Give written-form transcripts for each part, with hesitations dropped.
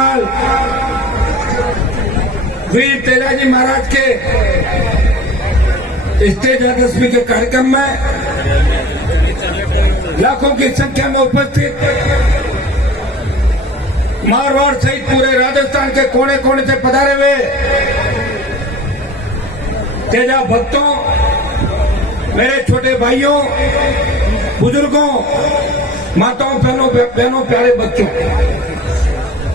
करनाल वीर तेजाजी महाराज के स्टेज के कार्यक्रम में लाखों की संख्या में उपस्थित मारवाड़ सहित पूरे राजस्थान के कोने कोने से पधारे हुए तेजा भक्तों, मेरे छोटे भाइयों, बुजुर्गों, माताओं, बहनों, प्यारे बच्चों,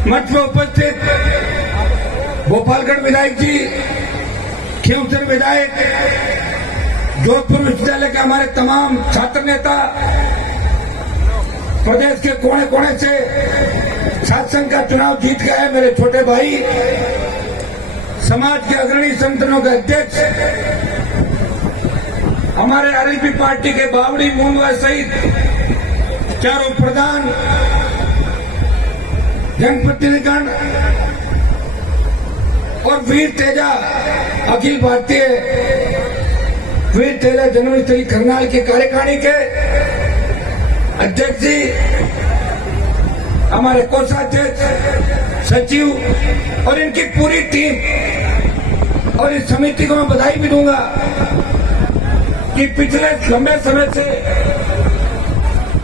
मंच में उपस्थित गोपालगढ़ विधायक जी, खींवसर विधायक, जोधपुर विश्वविद्यालय के हमारे तमाम छात्र नेता, प्रदेश के कोने कोने से शासन का चुनाव जीत गए हैं मेरे छोटे भाई, समाज के अग्रणी संगठनों के अध्यक्ष, हमारे आरएलपी पार्टी के बावड़ी मूंगा सहित चारों प्रधान, जनप्रतिनिधिगण और वीर तेजा अखिल भारतीय वीर तेजा जन्मस्थली करनाल की कार्यकारिणी के अध्यक्ष जी, हमारे कोषाध्यक्ष, सचिव और इनकी पूरी टीम और इस समिति को मैं बधाई भी दूंगा कि पिछले लंबे समय से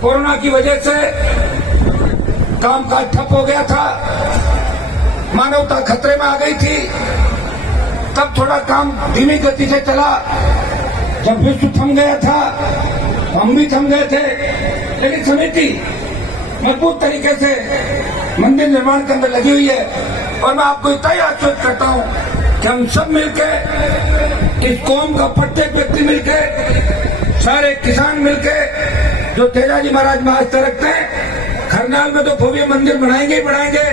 कोरोना की वजह से कामकाज ठप हो गया था, मानवता खतरे में आ गई थी, तब थोड़ा काम धीमी गति से चला। जब विश्व थम गया था हम भी थम गए थे, लेकिन समिति मजबूत तरीके से मंदिर निर्माण के अंदर लगी हुई है और मैं आपको इतना ही आश्वस्त करता हूं कि हम सब मिलकर, इस कौम का प्रत्येक व्यक्ति मिलकर, सारे किसान मिलकर जो तेजाजी महाराज में आस्था रखते हैं, करनाल में तो भव्य मंदिर बनाएंगे ही बनाएंगे,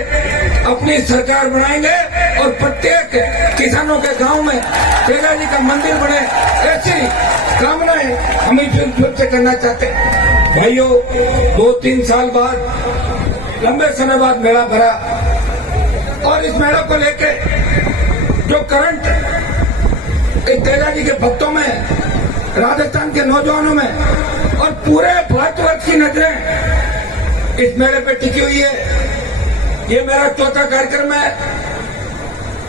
अपनी सरकार बनाएंगे और प्रत्येक किसानों के गांव में तेजाजी का मंदिर बने, ऐसी कामनाएं हम इस से करना चाहते हैं। भाइयों, 2-3 साल बाद, लंबे समय बाद मेला भरा और इस मेला को लेके जो करंट तेजाजी के भक्तों में, राजस्थान के नौजवानों में और पूरे भारतवर्ष की नजरें इस मेले पे टिकी हुई है। ये मेरा चौथा कार्यक्रम है।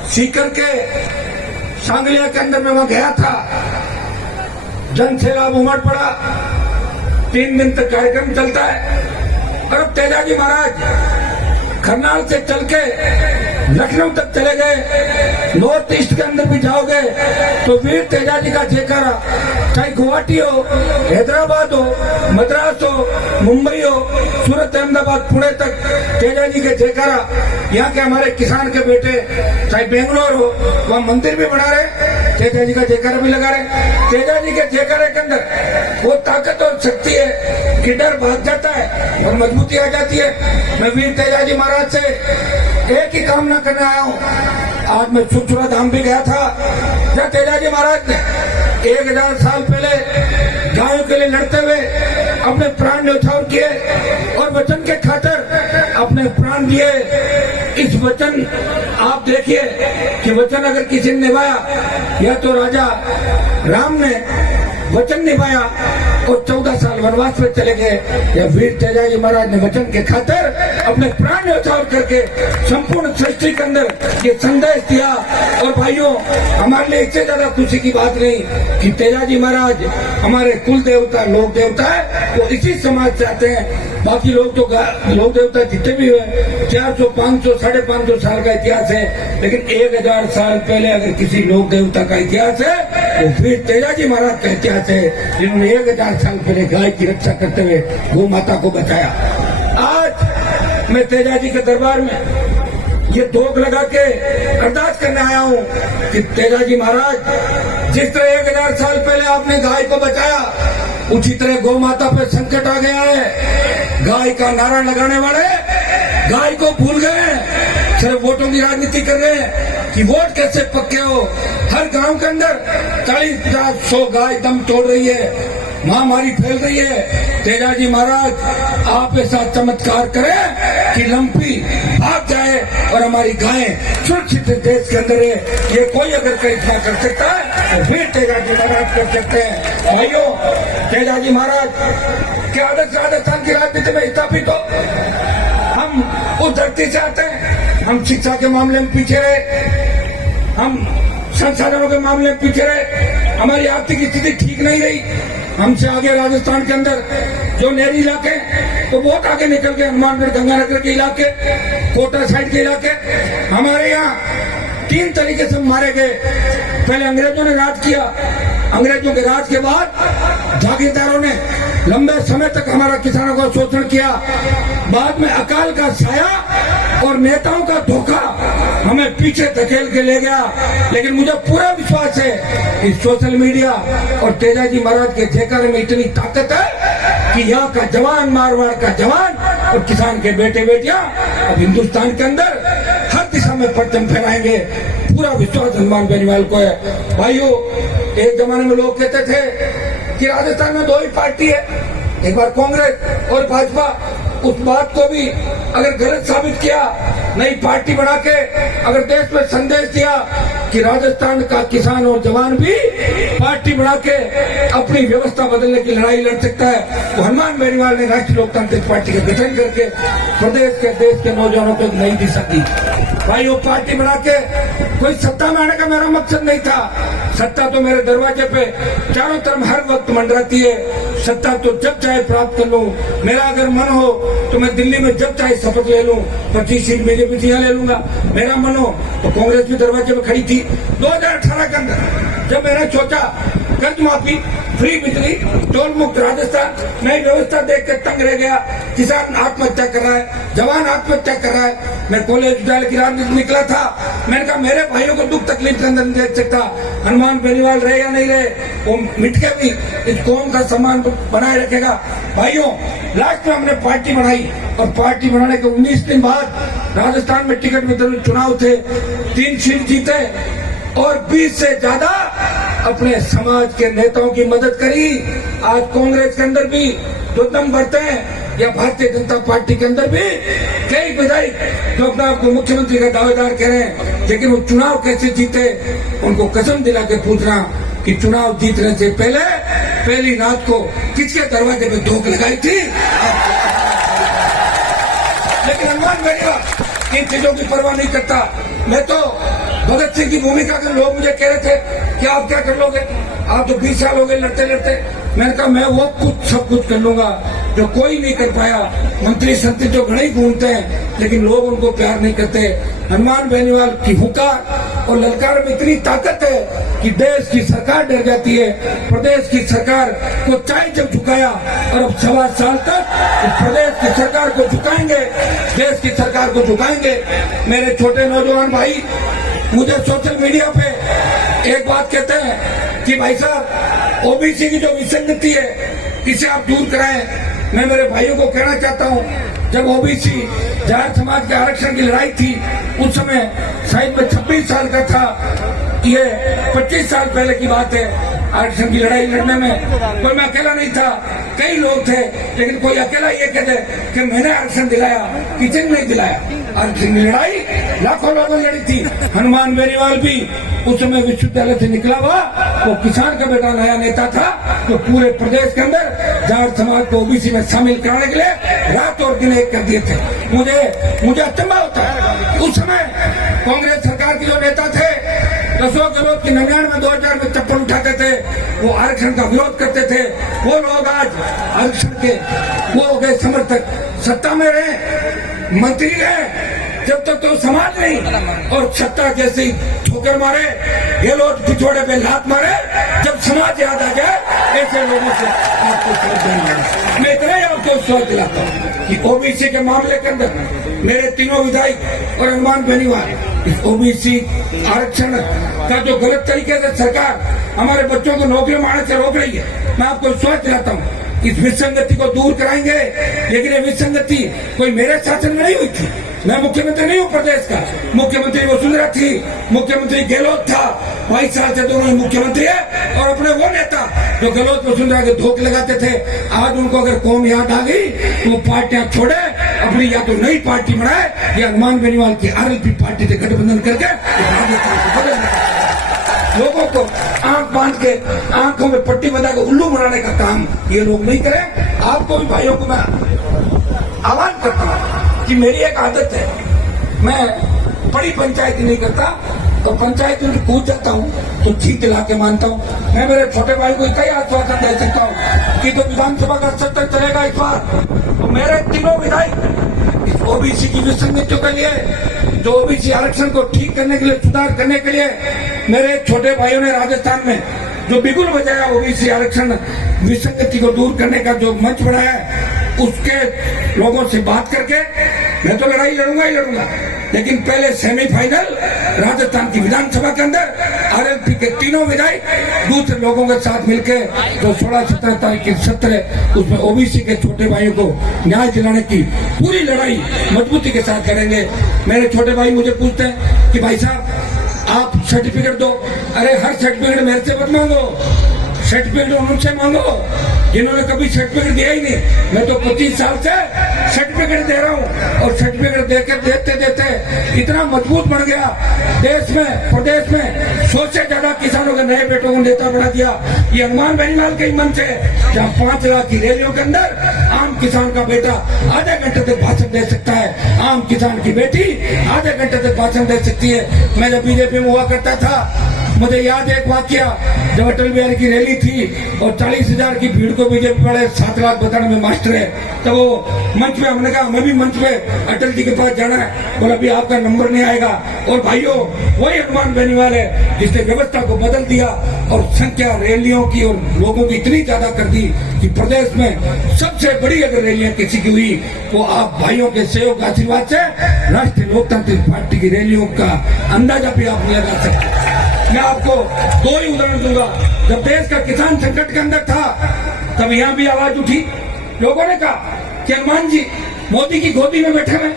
सीकर के सांगलिया के अंदर में वहां गया था, जन सैलाब उमड़ पड़ा, 3 दिन तक कार्यक्रम चलता है और अब तेजाजी महाराज करनाल से चल के लखनऊ तक चले गए। नॉर्थ ईस्ट के अंदर भी जाओगे तो वीर तेजाजी का जयकारा, चाहे गुवाहाटी हो, हैदराबाद हो, मद्रास हो, मुंबई हो, सूरत, अहमदाबाद, पुणे तक तेजाजी के जयकारा। यहाँ के हमारे किसान के बेटे चाहे बेंगलोर हो, वहाँ मंदिर भी बना रहे, तेजाजी का जयकारा भी लगा रहे। तेजाजी के जयकारे के अंदर वो ताकत और शक्ति है कि डर भाग जाता है और मजबूती आ जाती है। मैं वीर तेजाजी महाराज से एक ही कामना करने आया हूँ। आज मैं सुरचुरा धाम भी गया था, जहाँ तेजाजी महाराज ने 1000 साल पहले गायों के लिए लड़ते हुए अपने प्राण न्यौछावर किए और वचन के खातिर अपने प्राण दिए। इस वचन आप देखिए कि वचन अगर किसी ने निभाया, या तो राजा राम ने वचन निभाया और 14 साल वनवास में चले गए, या वीर तेजाजी महाराज ने वचन के खातिर अपने प्राण न्यौछावर करके संपूर्ण सृष्टि के अंदर ये संदेश दिया। और भाइयों, हमारे लिए इससे ज्यादा खुशी की बात नहीं कि तेजाजी महाराज हमारे कुल देवता, लोक देवता है, वो इसी समाज से आते हैं। बाकी लोग तो लोक देवता जितने भी हुए 400, 500, 550 साल का इतिहास है, लेकिन 1000 साल पहले अगर किसी लोक देवता का इतिहास है तो वीर तेजाजी महाराज का इतिहास है, जिन्होंने 1000 साल पहले गाय की रक्षा करते हुए गौ माता को बचाया। आज मैं तेजाजी के दरबार में ये धोख लगा के अरदास करने आया हूँ कि तेजाजी महाराज, जिस तरह 1000 साल पहले आपने गाय को बचाया, उसी तरह गौ माता पे संकट आ गया है। गाय का नारा लगाने वाले गाय को भूल गए, सिर्फ वोटों की राजनीति कर रहे हैं कि वोट कैसे पक्के हो। हर गांव के अंदर 40, 50, 100 गाय दम तोड़ रही है, महामारी फैल रही है। तेजाजी महाराज, आप ऐसा चमत्कार करें कि लंपी भाग जाए और हमारी गायें सुरक्षित देश के अंदर है। ये कोई अगर करिश्मा कर सकता है तो फिर तेजाजी महाराज कर सकते हैं। भाइयों, तेजाजी महाराज के आदर्श राजस्थान की राजनीति में स्थापित हो, हम उस धरती से आते हैं। हम शिक्षा के मामले में पीछे रहे, हम संसाधनों के मामले में पीछे रहे, हमारी आर्थिक स्थिति ठीक नहीं रही। हमसे आगे राजस्थान के अंदर जो नहरी इलाके तो बहुत आगे निकल गए, हनुमानगढ़ गंगानगर के इलाके, कोटा साइड के इलाके। हमारे यहाँ 3 तरीके से मारे गए। पहले अंग्रेजों ने राज किया, अंग्रेजों के राज के बाद जागीरदारों ने लंबे समय तक हमारा किसानों का शोषण किया। बाद में अकाल का साया और नेताओं का धोखा हमें पीछे धकेल के ले गया। लेकिन मुझे पूरा विश्वास है कि सोशल मीडिया और तेजाजी महाराज के जयकारे में इतनी ताकत है कि यहाँ का जवान, मारवाड़ का जवान और किसान के बेटे बेटियां अब हिंदुस्तान के अंदर हर दिशा में परचम फहराएंगे। पूरा विश्वास हनुमान बेनीवाल को है। भाइयों, एक जमाने में लोग कहते थे कि राजस्थान में 2 ही पार्टी है, एक बार कांग्रेस और भाजपा। उस बात को भी अगर गलत साबित किया, नई पार्टी बना के अगर देश में संदेश दिया कि राजस्थान का किसान और जवान भी पार्टी बना के अपनी व्यवस्था बदलने की लड़ाई लड़ सकता है, तो हनुमान बेनीवाल ने राष्ट्रीय लोकतांत्रिक पार्टी का गठन करके प्रदेश के, देश के नौजवानों को एक नई दिशा दी। भाई, वो पार्टी बना के कोई सत्ता में आने का मेरा मकसद नहीं था। सत्ता तो मेरे दरवाजे पे चारों तरफ हर वक्त मंडराती है। सत्ता तो जब चाहे प्राप्त कर लूं। मेरा अगर मन हो तो मैं दिल्ली में जब चाहे शपथ ले लूं, 25 सीट बीजेपी से यहाँ ले लूंगा। मेरा मन हो तो कांग्रेस भी दरवाजे पे खड़ी थी। 2018 के अंदर जब मैंने सोचा कर्ज माफी, फ्री बिजली, टोल मुक्त राजस्थान, नई व्यवस्था देख कर तंग रह गया। किसान आत्महत्या कर रहा है, जवान आत्महत्या कर रहा है। मैं कॉलेज विद्यालय की राजनीति निकला था। मैंने कहा मेरे भाइयों को दुख तकलीफ के अंदर नहीं देख सकता। हनुमान बेनीवाल रहे या नहीं रहे, वो मिट के भी इस कौम का सम्मान बनाए रखेगा। भाइयों, लास्ट में हमने पार्टी बनाई और पार्टी बनाने के 19 दिन बाद राजस्थान में टिकट वितरण चुनाव थे। 3 सीट जीते और 20 से ज्यादा अपने समाज के नेताओं की मदद करी। आज कांग्रेस के अंदर भी जो दम बढ़ते हैं या भारतीय जनता पार्टी के अंदर भी कई विधायक जो अपने आप को मुख्यमंत्री का दावेदार कह रहे हैं, लेकिन वो चुनाव कैसे जीते उनको कसम दिला के पूछना कि चुनाव जीतने से पहले पहली रात को किसके दरवाजे पे धोख लगाई थी। लेकिन हनुमान बेनीवाल इन चीजों की परवाह नहीं करता। मैं तो भगत सिंह की भूमिका के लोग मुझे कह रहे थे कि आप क्या कर लोगे, आप तो 20 साल हो गए लड़ते लड़ते। मैंने कहा मैं वो कुछ सब कुछ कर लूंगा जो कोई नहीं कर पाया। मंत्री संतरी तो घने ही घूमते हैं लेकिन लोग उनको प्यार नहीं करते। हनुमान बेनीवाल की हुंकार और ललकार में इतनी ताकत है कि देश की सरकार डर जाती है। प्रदेश की सरकार को चाहे जब झुकाया और अब 1.25 साल तक प्रदेश की सरकार को झुकाएंगे, देश की सरकार को झुकाएंगे। मेरे छोटे नौजवान भाई मुझे सोशल मीडिया पे एक बात कहते हैं कि भाई साहब ओबीसी की जो विसंगति है इसे आप दूर कराएं। मैं मेरे भाइयों को कहना चाहता हूं, जब ओबीसी जाट समाज के आरक्षण की लड़ाई थी उस समय शायद मैं 26 साल का था। ये 25 साल पहले की बात है। आरक्षण की लड़ाई लड़ने में कोई मैं अकेला नहीं था, कई लोग थे, लेकिन कोई अकेला ये कहते कि मैंने आरक्षण दिलाया, किसी ने नहीं दिलाया। आरक्षण की लड़ाई लाखों लोगों ने लड़ी थी। हनुमान बेनीवाल भी उस समय विश्वविद्यालय से निकला हुआ वो किसान का बेटा नया नेता था, तो पूरे प्रदेश के अंदर जाट समाज को ओबीसी में शामिल कराने के लिए रात और दिन एक कर दिए थे। मुझे अचंभा होता है, उस समय कांग्रेस सरकार के जो नेता थे अशोक गहलोत की 99 2000 में चप्पल उठाते थे, वो आरक्षण का विरोध करते थे। वो लोग आज आरक्षण के वो हो गए समर्थक। सत्ता में रहे, मंत्री रहे, जब तक तो समाज नहीं और सत्ता जैसी ठोकर मारे, गहलोत पिछोड़े पे लात मारे, जब समाज याद आ जाए ऐसे लोगों से आपको छोड़ देना। मैं इतना ही आपको विश्वास दिलाता हूँ कि ओबीसी के मामले के अंदर मेरे तीनों विधायक और हनुमान बेनीवाल इस ओबीसी आरक्षण का जो गलत तरीके से सरकार हमारे बच्चों को नौकरी मारने से रोक रही है, मैं आपको विश्वास दिलाता हूँ इस विसंगति को दूर कराएंगे। लेकिन ये विसंगति कोई मेरे शासन में नहीं हुई थी। मैं मुख्यमंत्री नहीं हूँ प्रदेश का, मुख्यमंत्री वसुंधरा थी, मुख्यमंत्री गहलोत था। 22 साल से दोनों ही मुख्यमंत्री है और अपने वो नेता जो गहलोत वसुंधरा के धोखे लगाते थे, आज उनको अगर कौम याद आ गई तो वो पार्टियां छोड़े, अपनी या तो नई पार्टी बनाए या हनुमान बेनीवाल की आरएलपी पार्टी से गठबंधन करके लोगों को आंख बांध के आंखों में पट्टी बंधा के उल्लू बनाने का काम ये लोग नहीं करें। आपको भी भाइयों को मैं आह्वान करता हूँ कि मेरी एक आदत है, मैं बड़ी पंचायत नहीं करता तो पंचायत में कूद जाता हूँ तो ठीक दिला के मानता हूँ। मैं मेरे छोटे भाई को कई आश्वासन दे सकता हूँ कि तो विधानसभा का सत्र चलेगा इस बार, तो मेरे तीनों विधायक इस ओबीसी की विसंगतियों के लिए, जो ओबीसी आरक्षण को ठीक करने के लिए, सुधार करने के लिए मेरे छोटे भाइयों ने राजस्थान में जो बिगुल बजाया ओबीसी आरक्षण विसंगति को दूर करने का जो मंच बनाया है, उसके लोगों से बात करके मैं तो लड़ाई लड़ूंगा ही लड़ूंगा, लेकिन पहले सेमीफाइनल राजस्थान की विधानसभा के अंदर आरएलपी के तीनों विधायक दूसरे लोगों के साथ मिलकर जो 16-17 तारीख की सत्र है उसमें ओबीसी के छोटे भाइयों को न्याय दिलाने की पूरी लड़ाई मजबूती के साथ करेंगे। मेरे छोटे भाई मुझे पूछते हैं कि भाई साहब आप सर्टिफिकेट दो। अरे हर सर्टिफिकेट मेरे से मत मांगो, सर्टिफिकेट उनसे मांगो जिन्होंने कभी सर्टिफिकेट दिया ही नहीं। मैं तो 25 साल से सर्टिफिकेट दे रहा हूँ और सर्टिफिकेट देकर देते देते इतना मजबूत बन गया, देश में प्रदेश में 100 से ज्यादा किसानों के नए बेटों को नेता बना दिया। ये हनुमान बेनीवाल के ही मन से, जहाँ 5 लाख की रैलियों के अंदर आम किसान का बेटा आधे घंटे तक भाषण दे सकता है, आम किसान की बेटी आधे घंटे तक भाषण दे सकती है। मैं जब बीजेपी में हुआ करता था, मुझे याद है एक वाकया, जब अटल बिहारी की रैली थी और 40,000 की भीड़ को बीजेपी वाले 7 लाख बताने में मास्टर है, तो वो मंच पे हमने कहा हमें भी मंच पे अटल जी के पास जाना है। बोला अभी आपका नंबर नहीं आएगा। और भाइयों वही हनुमान बेनीवाल है जिसने व्यवस्था को बदल दिया और संख्या रैलियों की और लोगों की इतनी ज्यादा कर दी कि प्रदेश में सबसे बड़ी अगर रैलियां किसी की हुई तो आप भाइयों के सहयोग आशीर्वाद से राष्ट्रीय लोकतांत्रिक पार्टी की रैलियों का अंदाजा भी आप नहीं लगा सकते। मैं आपको 2 ही उदाहरण दूंगा। जब देश का किसान संकट के अंदर था तब यहाँ भी आवाज उठी, लोगों ने कहा कि हनुमान जी मोदी की गोदी में बैठे हुए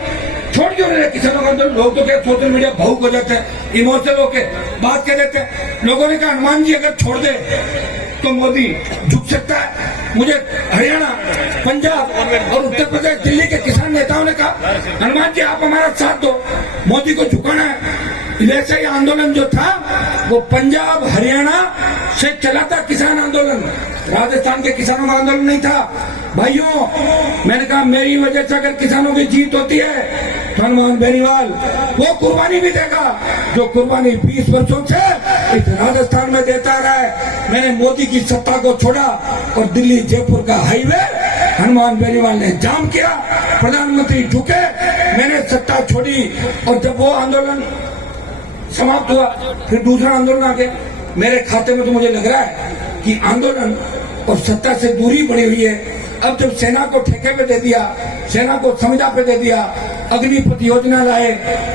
छोड़ क्यों रहे किसानों के अंदर। लोग तो क्या सोशल मीडिया भावुक हो जाते हैं, इमोशनल होके बात कह देते हैं। लोगों ने कहा हनुमान जी अगर छोड़ दे तो मोदी झुक सकता है। मुझे हरियाणा, पंजाब और उत्तर प्रदेश, दिल्ली के किसान नेताओं ने कहा हनुमान जी आप हमारा साथ दो, मोदी को झुकाना है। वैसे ही आंदोलन जो था वो पंजाब हरियाणा से चला था, किसान आंदोलन, राजस्थान के किसानों का आंदोलन नहीं था। भाइयों मैंने कहा मेरी वजह से अगर किसानों की जीत होती है तो हनुमान बेनीवाल वो कुर्बानी भी देगा जो कुर्बानी 20 वर्षों से इस राजस्थान में देता रहा है। मैंने मोदी की सत्ता को छोड़ा और दिल्ली जयपुर का हाईवे हनुमान बेनीवाल ने जाम किया, प्रधानमंत्री झुके, मैंने सत्ता छोड़ी। और जब वो आंदोलन समाप्त हुआ फिर दूसरा आंदोलन आ गया। मेरे खाते में तो मुझे लग रहा है कि आंदोलन और सत्ता से दूरी बढ़ी हुई है। अब जब सेना को ठेके पे दे दिया, सेना को संविदा पे दे दिया, अग्निपथ योजना लाए,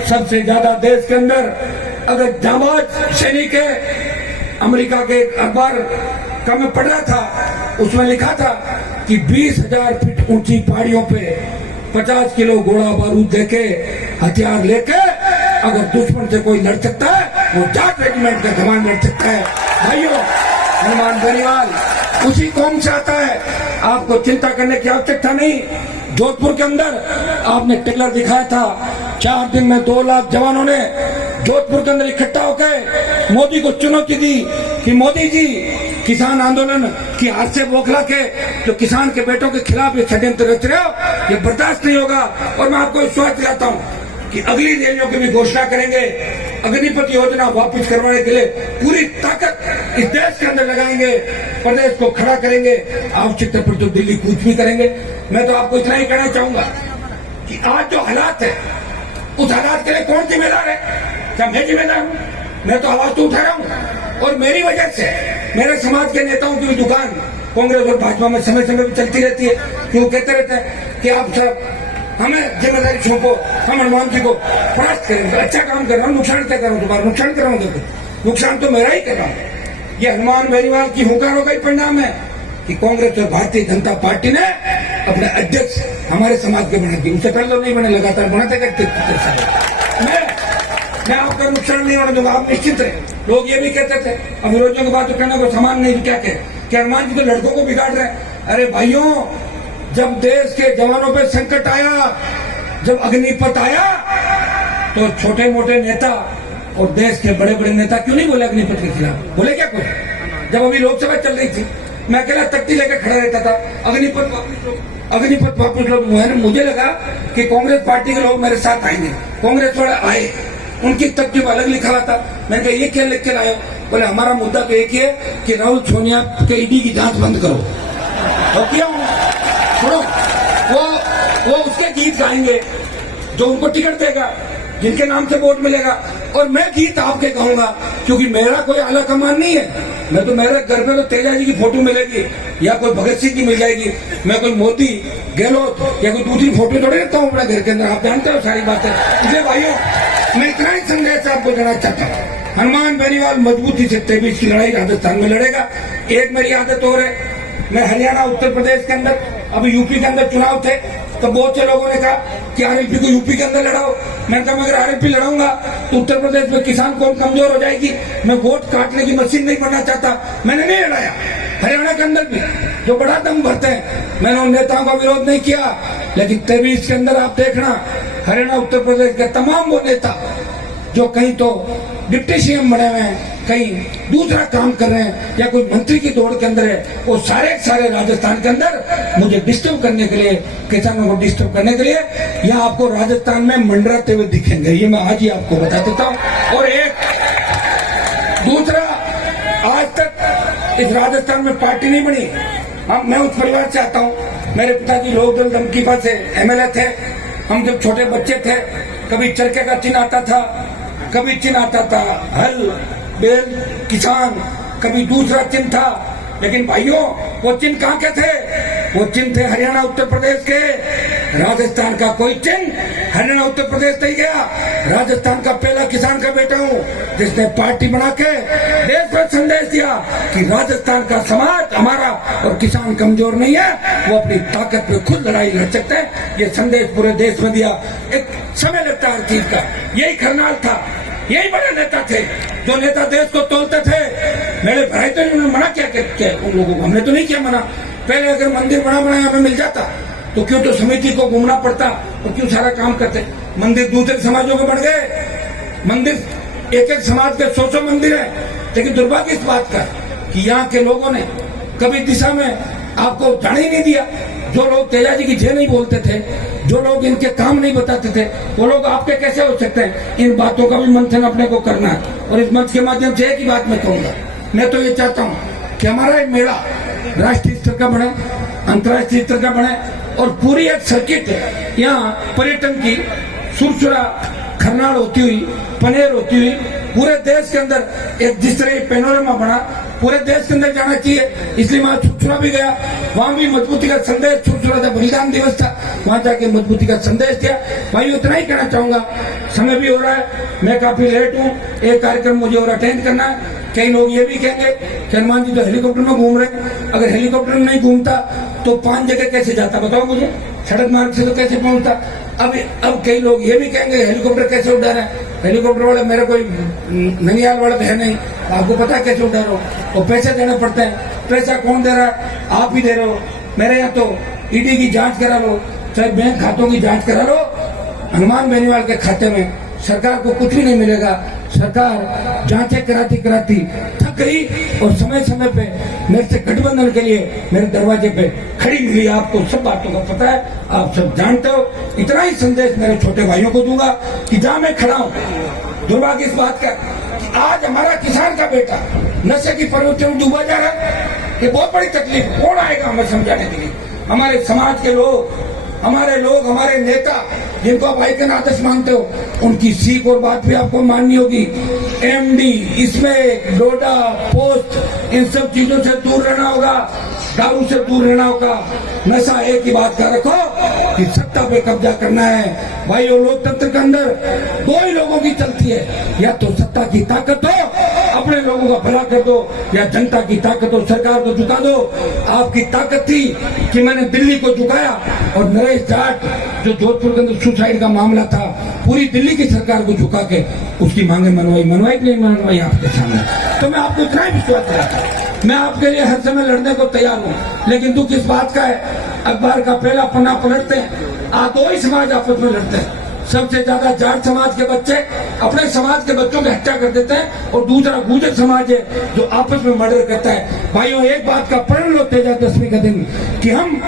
सबसे ज्यादा देश के अंदर अगर जाबाज सैनिक है। अमेरिका के अखबार का मैं पढ़ रहा था, उसमें लिखा था कि 20,000 फीट ऊंची पहाड़ियों पे 50 किलो गोला बारूद देके हथियार लेके अगर दुश्मन से कोई लड़ सकता है वो जाट रेजिमेंट का जवान लड़ सकता है। भाइयों हनुमान बेनीवाल उसी कौम से आता है, आपको चिंता करने की आवश्यकता नहीं। जोधपुर के अंदर आपने टेलर दिखाया था, 4 दिन में 2 लाख जवानों ने जोधपुर के अंदर इकट्ठा होकर मोदी को चुनौती दी कि मोदी जी किसान आंदोलन की हाथ से बौखला के जो किसान के बेटों के खिलाफ ये षड्यंत्र रच रहे हो ये बर्दाश्त नहीं होगा। और मैं आपको विश्वास दिलाता हूँ कि अगली रैलियों की भी घोषणा करेंगे, अग्निपथ योजना वापस करवाने के लिए पूरी ताकत इस देश के अंदर लगाएंगे, प्रदेश को खड़ा करेंगे, आवश्यकता पर तो दिल्ली कूच भी करेंगे। मैं तो आपको इतना ही कहना चाहूंगा कि आज जो हालात है उस हालात के लिए कौन जिम्मेदार है? क्या मैं जिम्मेदार हूँ? मैं तो आवाज तो उठा रहा हूँ और मेरी वजह से मेरे समाज के नेताओं की भी दुकान कांग्रेस और भाजपा में समय समय पर चलती रहती है कि वो कहते रहते हैं कि आप सब हमें जिम्मेदारी सौंपो, हम हनुमान जी को परास्त करेंगे। अच्छा काम कर रहा हूँ, नुकसान क्या कर रहा हूँ? तुम्हारा नुकसान कर रहा हूँ? देखो नुकसान तो मेरा ही कर रहा हूँ। ये हनुमान बेनीवाल की हुंकारों का ही परिणाम है कि कांग्रेस और भारतीय जनता पार्टी ने अपने अध्यक्ष हमारे समाज के बना दिए। उससे पहले तो नहीं बने, लगातार बनाते करते। मैं आपका नुकसान नहीं होने दूंगा, आप निश्चित रहे। लोग ये भी कहते थे अब विरोधियों की बात तो कहना को समान नहीं, क्या कहे कि हनुमान जी तो लड़कों को बिगाड़ रहे हैं। अरे भाइयों जब देश के जवानों पे संकट आया, जब अग्निपथ आया तो छोटे मोटे नेता और देश के बड़े बड़े नेता क्यों नहीं बोले अग्निपथ के खिलाफ? बोले क्या कुछ? जब अभी लोकसभा चल रही थी मैं अकेला तख्ती लेकर खड़ा रहता था, अग्निपथ वापस लो। मुझे लगा कि कांग्रेस पार्टी के लोग मेरे साथ आएंगे, कांग्रेस वाले आए उनकी तकलीफ अलग लिखा हुआ था। मैंने कहा ये क्या लिख के लाए हो? बोले हमारा मुद्दा तो एक ही है कि राहुल सोनिया के ईडी की जांच बंद करो। और क्यों सुनो, वो उसके गीत गाएंगे जो उनको टिकट देगा, जिनके नाम से वोट मिलेगा, और मैं गीत आपके गाऊंगा क्योंकि मेरा कोई आला कमान नहीं है। मैं तो मेरे घर पे तो तेजा जी की फोटो मिलेगी या कोई भगत सिंह की मिल जाएगी। मैं कोई मोदी, गहलोत या कोई दूसरी फोटो थोड़ी रखता हूँ अपने घर के अंदर। आप जानते हो सारी बातें। इसलिए भाइयों, मैं इतना ही संदेश आपको देना चाहता हूँ। हनुमान बेनीवाल मजबूती से 23 की लड़ाई राजस्थान में लड़ेगा। एक मेरी आदत और है, मैं हरियाणा, उत्तर प्रदेश के अंदर, अभी यूपी के अंदर चुनाव थे तो बहुत से लोगों ने कहा कि आरएलपी को यूपी के अंदर लड़ाओ। मैंने कहा अगर आरएलपी लड़ाऊंगा तो उत्तर प्रदेश में किसान कौन कमजोर हो जाएगी। मैं वोट काटने की मशीन नहीं बनना चाहता। मैंने नहीं लड़ाया। हरियाणा के अंदर भी जो बड़ा दम भरते हैं, मैंने उन नेताओं का विरोध नहीं किया। लेकिन 23 के अंदर आप देखना, हरियाणा उत्तर प्रदेश के तमाम वो नेता जो कहीं तो डिप्टी सीएम बने हुए हैं, कहीं दूसरा काम कर रहे हैं या कोई मंत्री की दौड़ के अंदर है, वो सारे राजस्थान के अंदर मुझे डिस्टर्ब करने के लिए, किसानों को डिस्टर्ब करने के लिए यहाँ आपको राजस्थान में मंडराते हुए दिखेंगे। ये मैं आज ही आपको बता देता हूँ। और एक दूसरा, आज तक इस राजस्थान में पार्टी नहीं बनी। मैं उस परिवार से आता हूँ। मेरे पिताजी लोकदल दमकीपा से एमएलए थे। हम जब छोटे बच्चे थे, कभी चरखे का चिन्ह आता था, कभी चिन्ह आता था हल, बैल, किसान, कभी दूसरा चिन्ह था। लेकिन भाइयों, वो चिन्ह कहाँ के थे? वो चिन्ह थे हरियाणा उत्तर प्रदेश के। राजस्थान का कोई चिन्ह हरियाणा उत्तर प्रदेश नहीं गया। राजस्थान का पहला किसान का बेटा हूँ जिसने पार्टी बना के देश में संदेश दिया कि राजस्थान का समाज हमारा और किसान कमजोर नहीं है, वो अपनी ताकत पे खुद लड़ाई लड़ सकते हैं। ये संदेश पूरे देश में दिया। एक समय लगता है हर चीज का। यही करनाल था, यही बड़े नेता थे जो नेता देश को तोलते थे। मेरे भाई तो उन्होंने मना क्या उन लोगों को? हमने तो नहीं किया मना। पहले अगर मंदिर बना हमें मिल जाता तो क्यों तो समिति को घूमना पड़ता और क्यों सारा काम करते? मंदिर दूसरे समाजों के बन गए। मंदिर एक समाज के 100 मंदिर है। लेकिन दुर्भाग्य इस बात का कि यहाँ के लोगों ने कभी दिशा में आपको जाने ही नहीं दिया। जो लोग तेजा जी की जय नहीं बोलते थे, जो लोग इनके काम नहीं बताते थे, वो लोग आपके कैसे हो सकते हैं? इन बातों का भी मंथन अपने को करना है। और इस मंच के माध्यम से एक ही बात मैं कहूंगा, मैं तो ये चाहता हूँ कि हमारा एक मेला राष्ट्रीय स्तर का बने, अंतर्राष्ट्रीय स्तर का बने और पूरी एक सर्किट यहाँ पर्यटन की सुरसुरा खरनाल होती हुई, पनेर होती हुई पूरे देश के अंदर एक जिस तरह पेनोरमा बना पूरे देश के अंदर जाना चाहिए। इसलिए वहां सुरसुरा भी गया, वहां भी मजबूती का संदेश, सुरसुरा था बलिदान दिवस था, वहां जाके मजबूती का संदेश दिया। भाई इतना ही कहना चाहूंगा। समय भी हो रहा है, मैं काफी लेट हूँ। एक कार्यक्रम मुझे और अटेंड करना है। कई लोग ये भी कहेंगे कि हनुमान जी तो हेलीकॉप्टर में घूम रहे हैं। अगर हेलीकॉप्टर में नहीं घूमता तो 5 जगह कैसे जाता बताओ मुझे? सड़क मार्ग से तो कैसे पहुंचता? अब कई लोग ये भी कहेंगे हेलीकॉप्टर कैसे उड़ा रहे हैं? हेलीकॉप्टर वाले मेरे कोई ननियाल वाले तो है नहीं, आपको पता है कैसे उड़ा रहे हो? तो पैसे देने पड़ते हैं। पैसा कौन दे रहा है? आप ही दे रहे हो। मेरे यहाँ तो ईडी की जांच करा लो, चाहे बैंक खातों की जांच करा लो। हनुमान बेनीवाल के खाते में सरकार को कुछ भी नहीं मिलेगा। सरकार जांचें कराती थक गई और समय समय पे मेरे से गठबंधन के लिए मेरे दरवाजे पे खड़ी मिली। आपको सब बातों का पता है, आप सब जानते हो। इतना ही संदेश मेरे छोटे भाइयों को दूंगा कि जहां मैं खड़ा हूं, दुर्भाग्य इस बात का कि आज हमारा किसान का बेटा नशे की प्रवृत्ति में डूबा जा रहा है। ये बहुत बड़ी तकलीफ। कौन आएगा हमें समझाने के लिए? हमारे समाज के लोग, हमारे नेता जिनको आप आइकन आदर्श मानते हो, उनकी सीख और बात भी आपको माननी होगी। एमडी, इसमें डोडा, पोस्ट, इन सब चीजों से दूर रहना होगा, दारू से दूर रहना होगा। नशा एक ही बात का रखो कि सत्ता पे कब्जा करना है। भाई वो लोकतंत्र के अंदर 2 ही लोगों की चलती है, या तो सत्ता की ताकत हो, अपने लोगों का भला कर दो, या जनता की ताकत हो, सरकार को झुका दो। आपकी ताकत थी कि मैंने दिल्ली को झुकाया और नरेश जाट जो जोधपुर के अंदर सुसाइड का मामला था, पूरी दिल्ली की सरकार को झुका के उसकी मांगे मनवाई कि नहीं मनवाई आपके सामने? तो मैं आपको इतना ही विश्वास दिलाता, मैं आपके लिए हर समय लड़ने को तैयार हूँ। लेकिन दुख इस बात का है, अखबार का पहला पन्ना पलटते हैं, 2 ही समाज आपस में लड़ते हैं। सबसे ज्यादा जाट समाज के बच्चे अपने समाज के बच्चों की हत्या कर देते हैं और दूसरा गुर्जर समाज है जो आपस में मर्डर करता है। भाइयों, एक बात का पढ़ लो तेजा 10वीं का दिन कि हम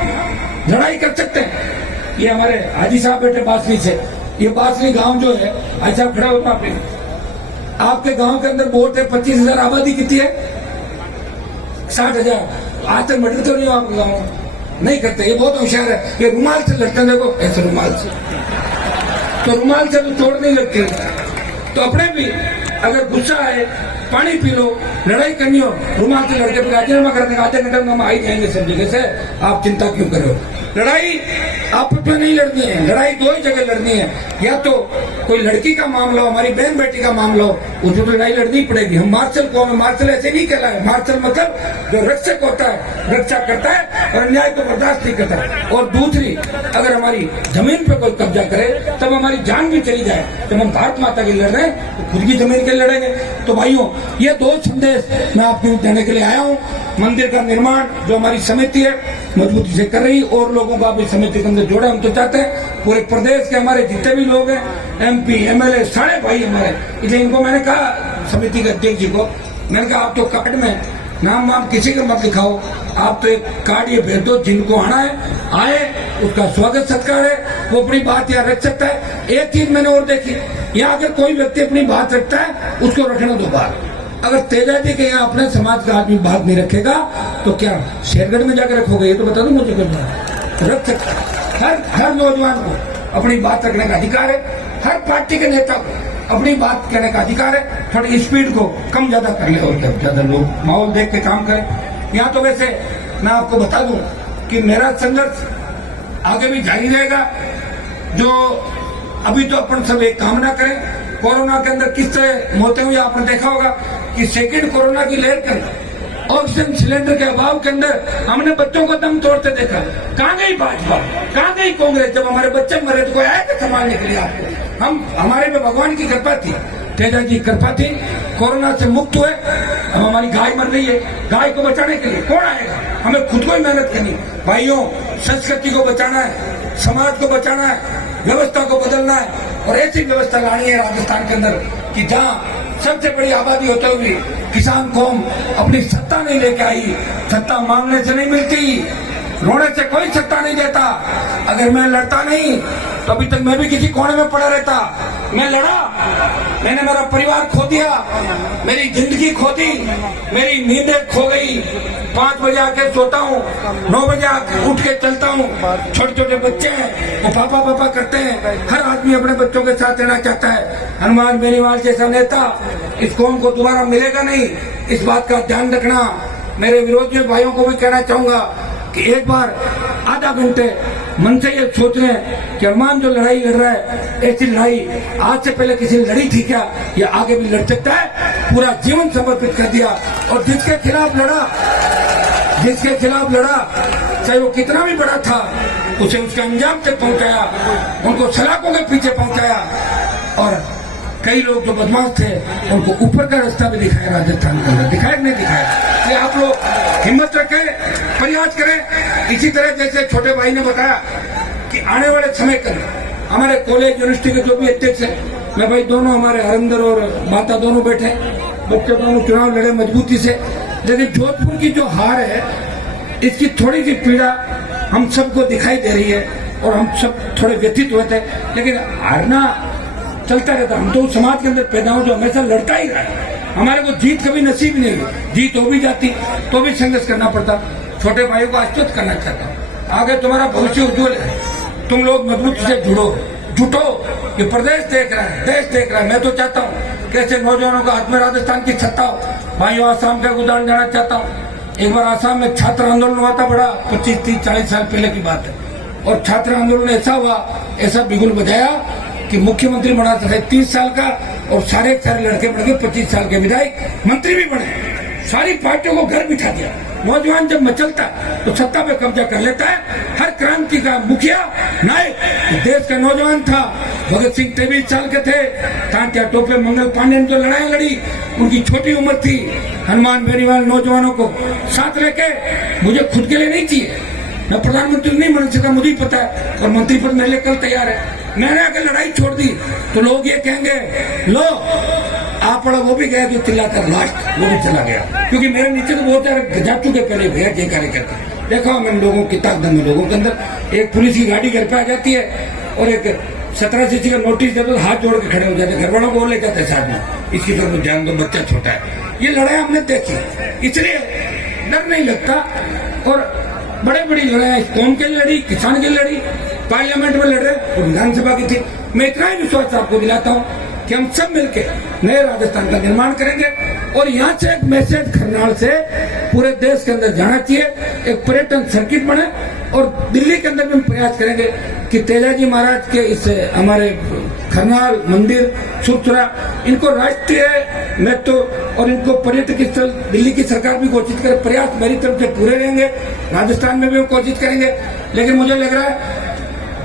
लड़ाई कर सकते हैं। ये हमारे हाजी साहब बैठे बासनी से, ये बासनी गांव जो है, अच्छा खड़ा होता पे, आपके गांव के अंदर वोट है 25,000, आबादी कितनी है 60,000। आज तक मर्डर तो नहीं हो आपके गाँव में? नहीं करते, ये बहुत होशियार है। ये रुमाल से लड़ते, देखो ऐसे रुमाल से, तो रुमाल से तो तोड़ नहीं लगती। तो अपने भी अगर गुस्सा आए, पानी पी लो, लड़ाई करनी हो, रुमाल से लड़के पे राजीनामा कर देगा, आधे घंटे में हम आ ही जाएंगे सब जगह से, आप चिंता क्यों करो। लड़ाई आपस में नहीं लड़नी है, लड़ाई दो ही जगह लड़नी है। या तो कोई लड़की का मामला हो, हमारी बहन बेटी का मामला हो, उसमें तो लड़ाई लड़नी पड़ेगी। हम मार्शल कौन है? मार्शल ऐसे नहीं कहलाए। मार्शल मतलब जो रक्षक होता है, रक्षा करता है और अन्याय को बर्दाश्त नहीं करता। और दूसरी, अगर हमारी जमीन पे कोई कब्जा करे तब हमारी जान भी चली जाए। जब हम भारत माता के लड़ रहे हैं तो खुद की जमीन के लड़ेंगे। तो भाइयों, ये दो संदेश मैं आपको देने के लिए आया हूँ। मंदिर का निर्माण जो हमारी समिति है मजबूती से कर रही, और लोगों को भी समिति के अंदर जोड़ा। हम तो चाहते हैं पूरे प्रदेश के हमारे जितने भी लोग हैं, MP, MLA, सारे भाई हमारे, इसलिए इनको मैंने कहा समिति के अध्यक्ष जी को, मैंने कहा आप तो कार्ड में नाम वाम किसी का मत लिखाओ, आप तो एक कार्ड ये भेज दो, जिनको आना है आए, उसका स्वागत सत्कार है, वो अपनी बात यहाँ रख सकता है। एक चीज मैंने और देखी, यहाँ अगर कोई व्यक्ति अपनी बात रखता है उसको रखने दो बात। अगर तेजाजी के यहाँ अपने समाज का आदमी बात नहीं रखेगा तो क्या शेरगढ़ में जाकर रखोगे? ये तो बता दो मुझे। रख सकते, हर नौजवान को अपनी बात रखने का अधिकार है, हर पार्टी के नेता को अपनी बात कहने का अधिकार है। थोड़ी स्पीड को कम ज्यादा कर ले, और क्या ज्यादा लोग माहौल देख के काम करें। यहाँ तो वैसे मैं आपको बता दूं कि मेरा संघर्ष आगे भी जारी रहेगा। जो अभी तो अपन सब एक कामना करें, कोरोना के अंदर किस तरह मौतें हुई आपने देखा होगा कि सेकेंड कोरोना की लहर के अंदर ऑक्सीजन सिलेंडर के अभाव के अंदर हमने बच्चों को दम तोड़ते देखा। कहाँ गई भाजपा, कहाँ गई कांग्रेस? जब हमारे बच्चे मरे तो कोई आया था संभालने के लिए आपको? हम हमारे में भगवान की कृपा थी, तेजा जी कृपा थी, कोरोना से मुक्त हुए। अब हमारी गाय मर रही है, गाय को बचाने के लिए कौन आएगा? हमें खुद को ही मेहनत करनी। भाइयों, संस्कृति को बचाना है, समाज को बचाना है, व्यवस्था को बदलना है, और ऐसी व्यवस्था लानी है राजस्थान के अंदर कि जहाँ सबसे बड़ी आबादी होते हुए किसान कौम अपनी सत्ता नहीं लेके आई। सत्ता मांगने से नहीं मिलती, रोने से कोई सत्ता नहीं देता। अगर मैं लड़ता नहीं तो अभी तक मैं भी किसी कोने में पड़ा रहता। मैं लड़ा, मैंने मेरा परिवार खो दिया, मेरी जिंदगी खो दी, मेरी नींदें खो गई। 5 बजे आके सोता हूँ, 9 बजे उठ के चलता हूँ। छोटे छोटे बच्चे हैं, वो पापा पापा करते हैं। हर आदमी अपने बच्चों के साथ रहना चाहता है। हनुमान बेनीवाल जैसा नेता इस कौम को दोबारा मिलेगा नहीं, इस बात का ध्यान रखना। मेरे विरोधी भाइयों को भी कहना चाहूंगा कि एक बार आधा घंटे मन से ये सोच रहे हैं कि हनुमान जो लड़ाई लड़ रहा है, ऐसी लड़ाई आज से पहले किसी ने लड़ी थी क्या, या आगे भी लड़ सकता है? पूरा जीवन समर्पित कर दिया, और जिसके खिलाफ लड़ा चाहे वो कितना भी बड़ा था, उसे उसके अंजाम तक पहुंचाया, उनको सलाखों के पीछे पहुंचाया। और कई लोग जो बदमाश थे उनको ऊपर का रास्ता भी दिखाया राजस्थान के अंदर, दिखाया नहीं दिखाया। ये आप लोग हिम्मत रखें, प्रयास करें। इसी तरह जैसे छोटे भाई ने बताया कि आने वाले समय के हमारे कॉलेज यूनिवर्सिटी के जो भी अध्यक्ष है, मैं भाई दोनों हमारे हरिंदर और माता दोनों बैठे, बच्चे दोनों चुनाव लड़े मजबूती से। लेकिन जोधपुर की जो हार है, इसकी थोड़ी सी पीड़ा हम सबको दिखाई दे रही है, और हम सब थोड़े व्यथित हुए थे। लेकिन हारना चलता रहता। हम तो समाज के अंदर पैदा हो जो हमेशा लड़ता ही रहा है। हमारे को जीत कभी नसीब नहीं हुई, जीत हो भी जाती तो भी संघर्ष करना पड़ता। छोटे भाइयों को आश्वस्त करना चाहता हूँ, आगे तुम्हारा भविष्य उज्जवल है। तुम लोग मजबूत से जुटो। ये प्रदेश देख रहा है, देश देख रहा है। मैं तो चाहता हूँ कैसे नौजवानों का हाथ में राजस्थान की सत्ता हो। भाइयों, आसाम का उदाहरण देना चाहता हूँ। एक बार आसाम में छात्र आंदोलन हुआ था, बड़ा 25, 30, 40 साल पहले की बात है। और छात्र आंदोलन ऐसा हुआ, ऐसा बिगुल बजाया कि मुख्यमंत्री बना था 30 साल का, और सारे लड़के बढ़ गए 25 साल के विधायक मंत्री भी बने। सारी पार्टियों को घर बिठा दिया। नौजवान जब मचलता तो सत्ता पे कब्जा कर लेता है। हर क्रांति का मुखिया नायक देश का नौजवान था। भगत सिंह 23 साल के थे, तांत्या टोपे मंगल पांडे ने जो लड़ाई लड़ी, उनकी छोटी उम्र थी। हनुमान बेनीवाल नौजवानों को साथ लेके, मुझे खुद के लिए नहीं चाहिए, मैं प्रधानमंत्री नहीं बन सकता, मुझे ही पता है, और मंत्री पद मेरे लिए कल तैयार है। मैंने अगर लड़ाई छोड़ दी तो लोग ये कहेंगे, लो आप पड़ा, वो भी गया जो चिल्लाकर लास्ट वो भी चला गया। क्योंकि मेरे नीचे तो बहुत सारे जा चुके पहले भैया जय कार्यकर्ता। देखा मैंने लोगों की ताकत में, लोगों के अंदर एक पुलिस की गाड़ी घर पे आ जाती है और एक 17 सीसी का नोटिस दे दो हाथ जोड़ के खड़े हो जाते, घर वालों को ले जाते साथ में, इसकी तरफ ध्यान दो, बच्चा छोटा है। ये लड़ाई हमने देखी, इसलिए डर नहीं लगता। और बड़े बड़ी लड़ाई कौम के लड़ी, किसान की लड़ी, पार्लियामेंट में लड़ रहे और विधानसभा की थी। मैं इतना ही विश्वास आपको दिलाता हूँ कि हम सब मिलकर नए राजस्थान का निर्माण करेंगे। और यहाँ से एक मैसेज खरनाल से पूरे देश के अंदर जाना चाहिए, एक पर्यटन सर्किट बने। और दिल्ली के अंदर भी हम प्रयास करेंगे कि तेजाजी महाराज के इस हमारे खरनाल मंदिर सुरसुरा इनको राष्ट्रीय महत्व और इनको पर्यटक स्थल दिल्ली की सरकार भी घोषित करे। प्रयास मेरी तरफ से पूरे रहेंगे, राजस्थान में भी हम कोशिश करेंगे। लेकिन मुझे लग रहा है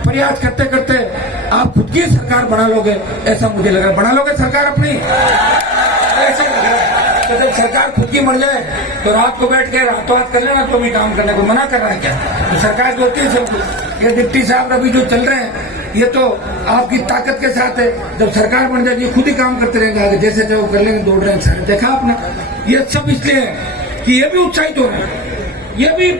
प्रयास करते करते आप खुद की सरकार बना लोगे, ऐसा मुझे लग रहा है। बना लोगे सरकार अपनी, ऐसे लग रहा है। तो जब सरकार खुद की मर जाए तो रात को बैठ के रातों रात कर लेना, तो भी काम करने को मना कर रहा है क्या? तो सरकार जो होती है सब, ये डिप्टी साहब अभी जो चल रहे हैं ये तो आपकी ताकत के साथ है। जब सरकार बन जाएगी खुद ही काम करते रहेंगे आगे, जैसे जो कर लेंगे, दौड़ रहे हैं सारे। देखा आपने, ये सब इसलिए है कि ये भी उत्साहित हो रहे हैं। ये भी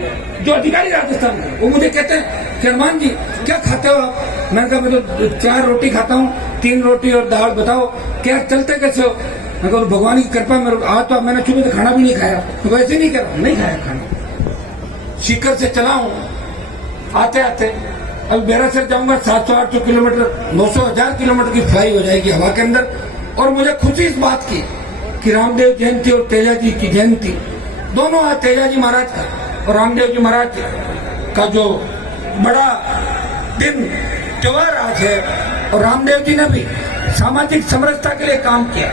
जो अधिकारी राजस्थान के वो मुझे कहते हैं कि हनुमान जी क्या खाते हो आप? मैंने कहा मैं तो 4 रोटी खाता हूँ, 3 रोटी और दाल, बताओ क्या चलते कैसे हो? मैं कहूँ भगवान की कृपा, मेरे आज तो मैंने सुबह से खाना भी नहीं खाया, तो वैसे नहीं कर नहीं खाया खाना। सीकर से चला हूँ आते आते, अब बेरासर जाऊंगा 700-800 किलोमीटर, 900-1000 किलोमीटर की फ्लाई हो जाएगी हवा के अंदर। और मुझे खुशी इस बात की कि रामदेव जयंती और तेजाजी की जयंती दोनों आज तेजाजी महाराज का और रामदेव जी महाराज का जो बड़ा दिन त्योहार आज है। और रामदेव जी ने भी सामाजिक समरसता के लिए काम किया।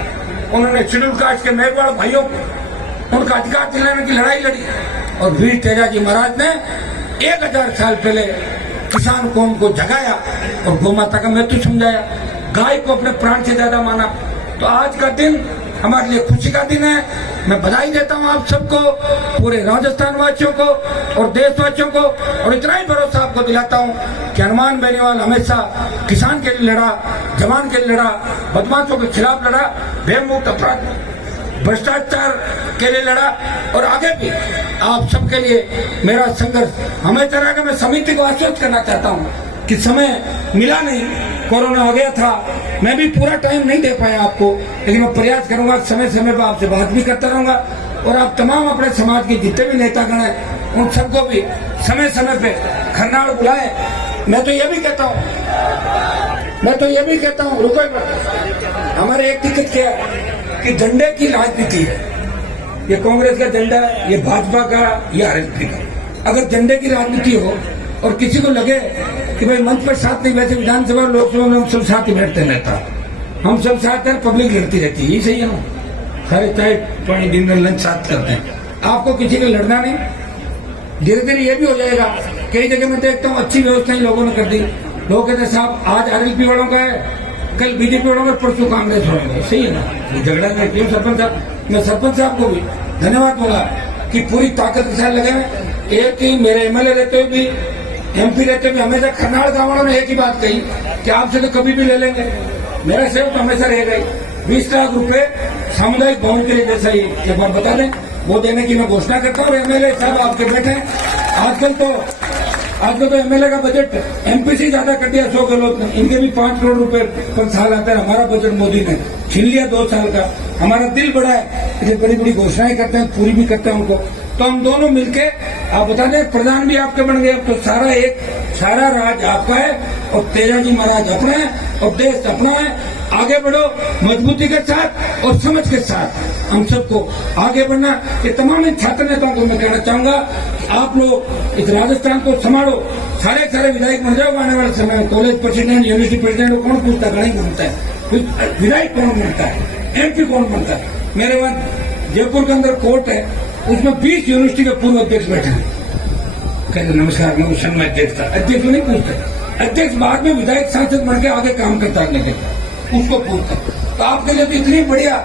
उन्होंने शेड्यूल कास्ट के मेघवाड़ भाइयों को उनका अधिकार दिलाने की लड़ाई लड़ी। और वीर तेजाजी महाराज ने 1000 साल पहले किसान कौम को जगाया और गौ माता का महत्व समझाया, गाय को अपने प्राण से ज्यादा माना। तो आज का दिन हमारे लिए खुशी का दिन है। मैं बधाई देता हूं आप सबको, पूरे राजस्थान वासियों को और देशवासियों को। और इतना ही भरोसा आपको दिलाता हूं कि हनुमान बेनीवाल हमेशा किसान के लिए लड़ा, जवान के लिए लड़ा, बदमाशों के खिलाफ लड़ा, बेमुक्त अपराध भ्रष्टाचार के लिए लड़ा। और आगे भी आप सबके लिए मेरा संघर्ष हमेशा रहेगा। मैं समिति को आश्वस्त करना चाहता हूं कि समय मिला नहीं, कोरोना आ गया था, मैं भी पूरा टाइम नहीं दे पाया आपको, लेकिन मैं प्रयास करूंगा समय समय पर आपसे बात भी करता रहूंगा। और आप तमाम अपने समाज के जितने भी नेतागण हैं उन सबको भी समय समय पे खरनाल बुलाए। मैं तो ये भी कहता हूँ रुको, हमारे एक दिक्कत क्या है कि झंडे की राजनीति है। ये कांग्रेस का झंडा, ये भाजपा का, ये आरएसपी का। अगर झंडे की राजनीति हो और किसी को लगे कि भाई मंच पर साथ नहीं, वैसे विधानसभा और लोकसभा में हम सब साथ ही बैठते रहता, हम सब साथ हैं, पब्लिक लड़ती रहती है, ये सही है ना? सारे चाय पानी दिन में लंच साथ करते हैं, आपको किसी को लड़ना नहीं। धीरे धीरे ये भी हो जाएगा। कई जगह मैं देखता हूँ अच्छी व्यवस्था लोगों ने कर दी। लोग कहते साहब आज आरएलपी वालों का है, कल बीजेपी वालों का, परसों कांग्रेस वालों का, सही है ना? झगड़ा नहीं क्यों? सरपंच साहब, मैं सरपंच साहब को भी धन्यवाद बोला कि पूरी ताकत के साथ लगे हैं। एक ही मेरे एमएलए रहते हुए भी, एमपी रहते भी हमेशा खरनाल गाँव वालों ने एक ही बात कही कि आपसे तो कभी भी ले लेंगे, मेरा सेवक तो हमेशा रहेगा ही। 20 लाख रुपए सामुदायिक भवन के लिए, जैसा ही एक बार बता दें, वो देने की मैं घोषणा करता हूँ। एमएलए साहब आपके बैठे, आजकल तो एमएलए का बजट एमपी से ज्यादा कर दिया 100 गहलोत ने। इनके भी 5 करोड़ रुपए पर साल आता है। हमारा बजट मोदी ने छीन लिया 2 साल का। हमारा दिल बड़ा है, इतनी बड़ी बड़ी घोषणाएं करते हैं, पूरी भी करते हैं उनको। तो हम दोनों मिलके, आप बता दें, प्रधान भी आपके बन गए, तो सारा राज आपका है और तेजाजी महाराज अपना है और देश अपना है। आगे बढ़ो मजबूती के साथ और समझ के साथ, हम सबको आगे बढ़ना। ये तमाम छात्र नेताओं को मैं कहना चाहूंगा कि आप लोग इस राजस्थान को संभालो, सारे विधायक बन जाओ आने वाले समय में। कॉलेज प्रेसिडेंट, यूनिवर्सिटी प्रेसिडेंट कौन पूछता है? नहीं बनता है। विधायक कौन बनता है? एमपी कौन बनता है? मेरे वहां जयपुर के अंदर कोर्ट है, उसमें 20 यूनिवर्सिटी के पूर्व अध्यक्ष बैठे हैं। कहते नमस्कार, मैं उस समय अध्यक्ष था। अध्यक्ष नहीं पूछते, अध्यक्ष बाद में विधायक सांसद बन के आगे काम करता है, उसको पूछता। तो आपके लिए तो इतनी बढ़िया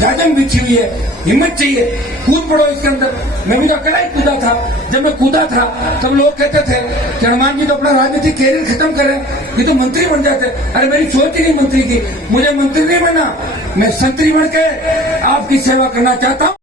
जाजम बिछी हुई है, हिम्मत चाहिए, कूद पड़ो इसके अंदर। मैं भी तो अकेला ही कूदा था। जब मैं कूदा था तब लोग कहते थे कि हनुमान जी तो अपना राजनीतिक कैरियर खत्म करें, ये तो मंत्री बन जाते। अरे मेरी सोच ही नहीं मंत्री की, मुझे मंत्री नहीं बनना, मैं संतरी बन के आपकी सेवा करना चाहता हूँ।